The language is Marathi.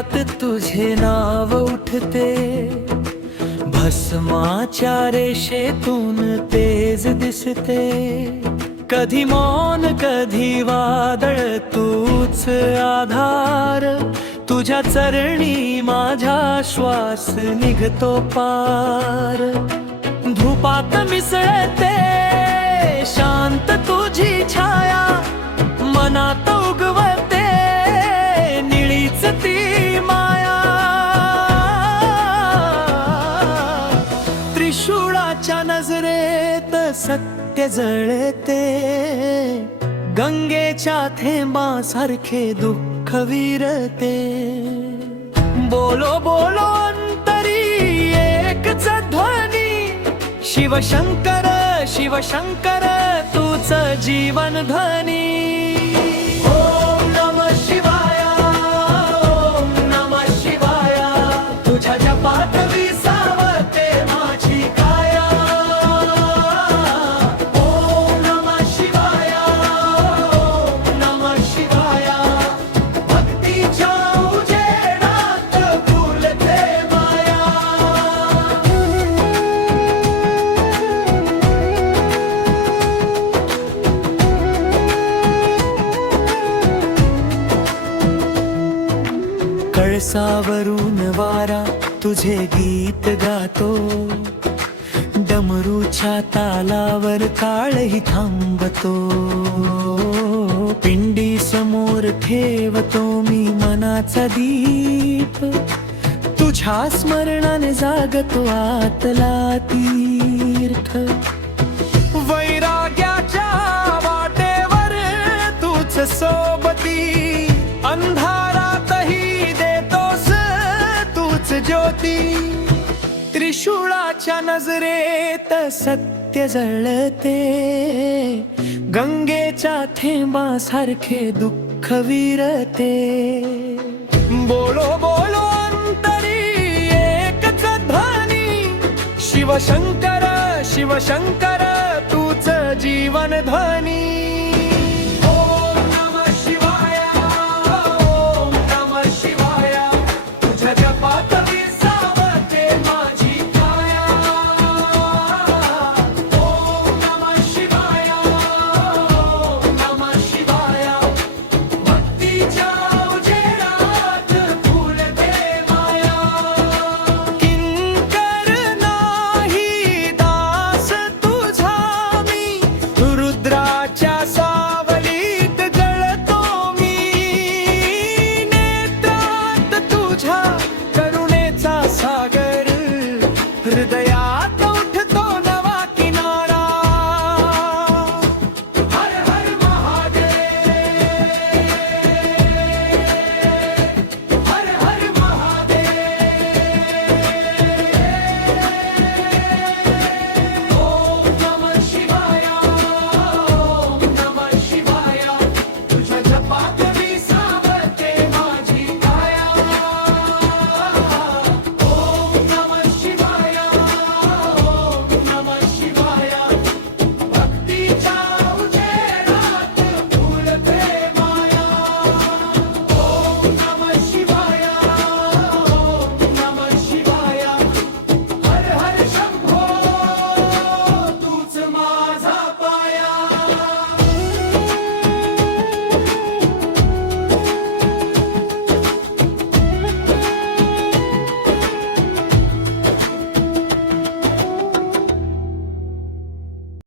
डोक्यात तुझे नाव उठते, भस्माच्या रेषेतून तेज दिसते. कधी मौन कधी वादळ तूच आधार, तुझ्या चरणी माझा श्वास निघतो पार. धुपात मिसळते शांत तुझी छाया, मनात उगवते निळीच ती माया. त्रिशूळाच्या नजरेत सत्य जळते, गंगेच्या थेंबासारखे दुःख विरते. बोलो बोलो अंतरी एकच ध्वनी, शिवशंकर शिवशंकर तूच जीवन ध्वनी. ओम नमः शिवाय, ओम नमः शिवाय, तुझ्या जपात विसावते माझी काया. ओम नमः शिवाय, ओम नमः शिवाय, भक्तीच्या उजेडात फुलते माया. कळसावरून वारा तुझे गीत गातो, डमरूच्या तालावर काळही थांबतो. पिंडी समोर ठेवतो मी मनाचा दीप, तुझ्या स्मरणाने जागतो आतला तीर्थ. वैराग्याच्या वाटेवर तूच सोबती, अंधारातही देतोस तूच ज्योती. त्रिशूळाच्या नजरेत सत्य जळते, गंगेच्या थेंबासारखे दुःख विरते. बोलो बोलो अंतरी एकच ध्वनी, शिवशंकर शिवशंकर तूच जीवन ध्वनी.